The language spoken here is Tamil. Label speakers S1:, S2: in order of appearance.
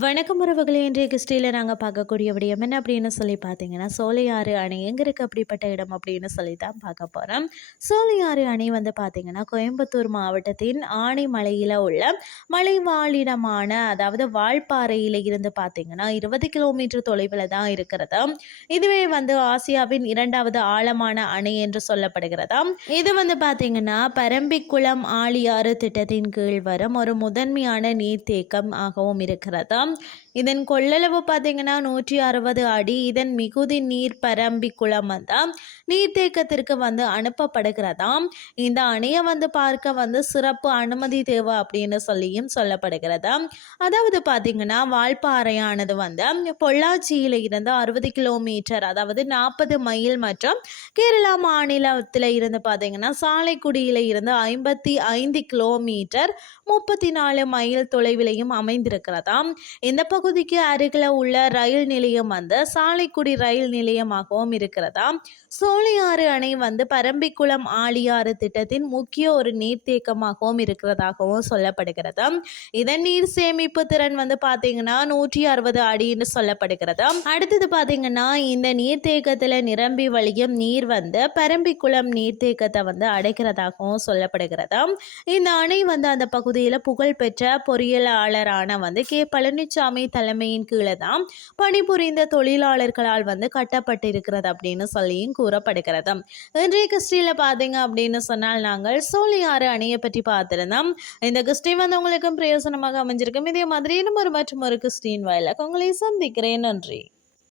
S1: வணக்கம் உறவுகளே இன்றைய கிறிஸ்டியில் நாங்கள் பார்க்கக்கூடிய விடயம் என்ன அப்படின்னு சொல்லி பார்த்தீங்கன்னா சோலையாறு அணை எங்கே இருக்குது அப்படிப்பட்ட இடம் அப்படின்னு சொல்லி தான் பார்க்க போகிறோம் சோலையாறு அணை வந்து பார்த்தீங்கன்னா கோயம்புத்தூர் மாவட்டத்தின் ஆனைமலையில் உள்ள மலைவாழிடமான அதாவது வால்பாறையில் இருந்து பார்த்தீங்கன்னா இருபது கிலோமீட்டர் தொலைவில் தான் இருக்கிறது. இதுவே வந்து ஆசியாவின் இரண்டாவது ஆழமான அணை என்று சொல்லப்படுகிறது. இது வந்து பார்த்தீங்கன்னா பரம்பிக்குளம் ஆழியாறு திட்டத்தின் கீழ் வரும் ஒரு முதன்மையான நீர்த்தேக்கம் ஆகவும் இருக்கிறது. இதன் கொள்ளளவு பார்த்தீங்கன்னா நூற்றி அறுபது அடி. இதன் மிகுதி நீர் பரம்பி குளம் வந்து நீர்த்தேக்கத்திற்கு வந்து அனுப்பப்படுகிறதாம் இந்த அணையை வந்து பார்க்க வந்து சிறப்பு அனுமதி தேவை அப்படின்னு சொல்லியும் சொல்லப்படுகிறது? அதாவது பார்த்தீங்கன்னா வால்பாறையானது வந்து பொள்ளாச்சியில் இருந்து அறுபது கிலோமீட்டர் அதாவது நாற்பது மைல் மற்றும் கேரளா மாநிலத்தில் இருந்து பார்த்தீங்கன்னா சாலைக்குடியில் இருந்து ஐம்பத்தி ஐந்து கிலோமீட்டர் முப்பத்தி நாலு மைல் தொலைவிலையும் அமைந்திருக்கிறதாம் இந்த பகுதிக்கு அருகில் உள்ள ரயில் நிலையம் வந்து சாலைக்குடி ரயில் நிலையமாகவும் இருக்கிறதா? சோழியாறு அணை வந்து பரம்பிக்குளம் ஆழியாறு திட்டத்தின் முக்கிய ஒரு நீர்த்தேக்கமாகவும் இருக்கிறதாகவும் சொல்லப்படுகிறது. இதன் நீர் சேமிப்பு திறன் வந்து பார்த்தீங்கன்னா நூற்றி அறுபது அடின்னு சொல்லப்படுகிறது. அடுத்தது பார்த்தீங்கன்னா இந்த நீர்த்தேக்கத்தில் நிரம்பி வழியும் நீர் வந்து பரம்பிக்குளம் நீர்த்தேக்கத்தை வந்து அடைக்கிறதாகவும் சொல்லப்படுகிறது. இந்த அணை வந்து அந்த பகுதியில் புகழ்பெற்ற பொறியியலாளரான வந்து கே. பழனிசாமி தலைமையின் கீழே தான் பணிபுரிந்த தொழிலாளர்களால் வந்து கட்டப்பட்டிருக்கிறது அப்படின்னு சொல்லியும் கூறப்படுகிறது. இன்றைய கிறிஸ்டியில் பார்த்தீங்க அப்படின்னு சொன்னால் நாங்கள் சோழியாறு அணையை பற்றி பார்த்துருந்தோம். இந்த கிறிஸ்டி வந்து உங்களுக்கும் பிரயோசனமாக அமைஞ்சிருக்கும். இதே மாதிரி இன்னும் ஒரு மற்றும் ஒரு கிறிஸ்டின் வாயிலாக உங்களை சந்திக்கிறேன். நன்றி.